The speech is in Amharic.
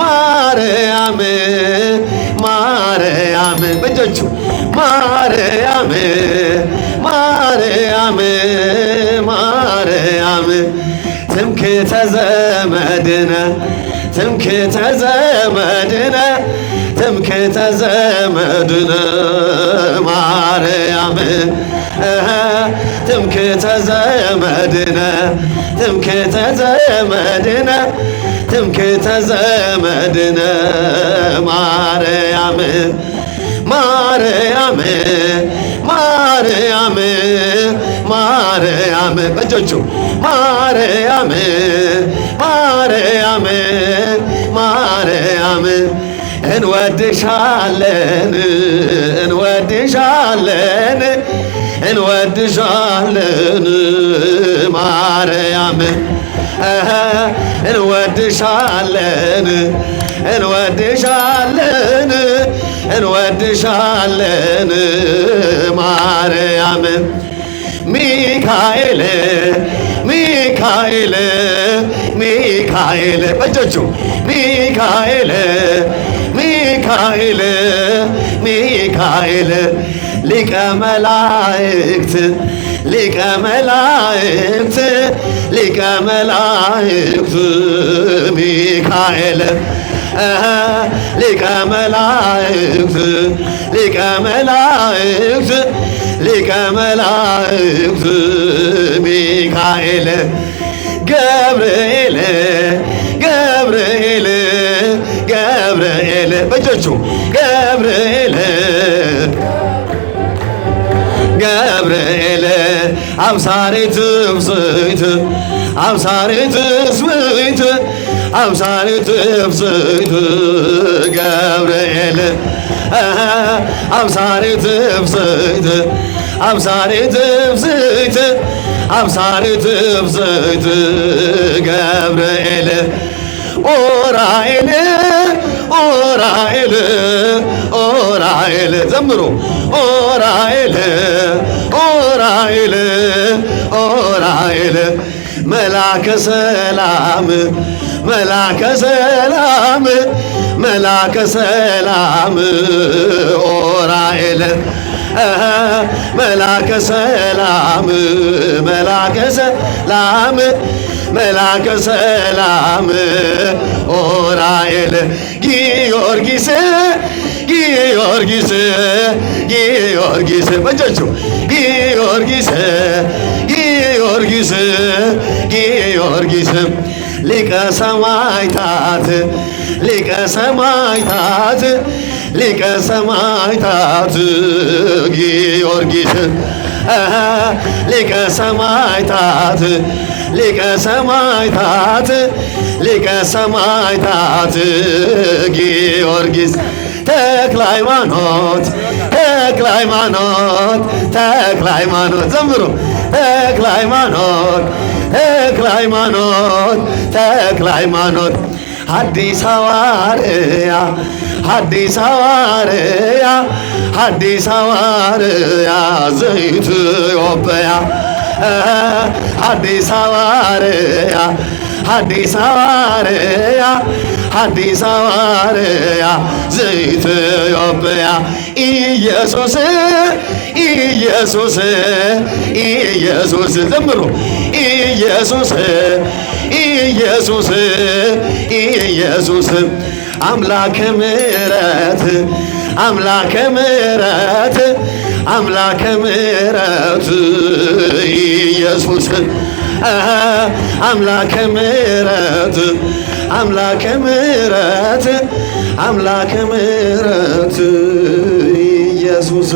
ማርያም ማርያም በእጆቹ ማርያም ማርያም ማርያም ትምክህተ ዘመድነ ትምክህተ ዘመድነ ትምክህተ ዘመድነ ማርያም ትምክህተ ዘመድነ ትምክህተ ዘመድነ ትምክህተ ዘመድነ ማርያም ማርያም ማርያም ማርያም በእጆቹ ማርያም ማርያም ማርያም እንወድሻለን እንወድሻለን እንወድሻለን ማርያም እንወድሻለን እንወድሻለን እንወድሻለን ማርያም ሚካኤል ሚካኤል ሚካኤል በእጆቹ ሚካኤል ሚካኤል ሚካኤል ሊቀ መላእክት ሊቀ መላእክት ሊቀ መላእክት ሚካኤል ሊቀ መላእክት ሊቀ መላእክት ሊቀ መላእክት ሚካኤል ገብርኤል ገብርኤል ገብርኤል በእጆቹ ገብርኤል ገብርኤል አብሳሬ ትፍስሕት አብሳሬ ትስብእት አብሳሬ ትፍስሕት ገብርኤል አብሳሬ ትፍስሕት አብሳሬ ትፍስሕት አብሳሬ ትፍስሕት ገብርኤል ኡራኤል ኡራኤል ኡራኤል ዘምሩ ኡራኤል ኡራኤል ኡራኤል መላከ ሰላም መላከ ሰላም መላከ ሰላም ኡራኤል መላከ ሰላም መላከ ሰላም መላከ ሰላም ኡራኤል ጊዮርጊስ ጊዮርጊስ ጊዮርጊስ በእጆቹ ጊዮርጊስ ጊዮርጊስ ጊዮርጊስ ሊቀ ሰማዕታት ሊቀ ሰማዕታት ሊቀ ሰማዕታት ጊዮርጊስ ሊቀ ሰማዕታት ሊቀ ሰማዕታት ሊቀ ሰማዕታት ጊዮርጊስ ተክለ ሃይማኖት ተክለ ሃይማኖት ተክለ ሃይማኖት ዘምሩ ተክለ ሃይማኖት ተክለ ሃይማኖት ተክለ ሃይማኖት ሐዲስ ሐዋርያ ሐዲስ ሐዋርያ ሐዲስ ሐዋርያ ዘኢትዮጵያ ሐዲስ ሐዋርያ ሐዲስ ሐዋርያ ሐዲስ ሐዋርያ ዘኢትዮጵያ ኢየሱስ ኢየሱስ ኢየሱስ ዘምሩ ኢየሱስ ኢየሱስ ኢየሱስ አምላከ ምሕረት አምላከ ምሕረት አምላከ ምሕረት ኢየሱስ አምላከ ምሕረት አምላከ ምሕረት አምላከ ምሕረት ኢየሱስ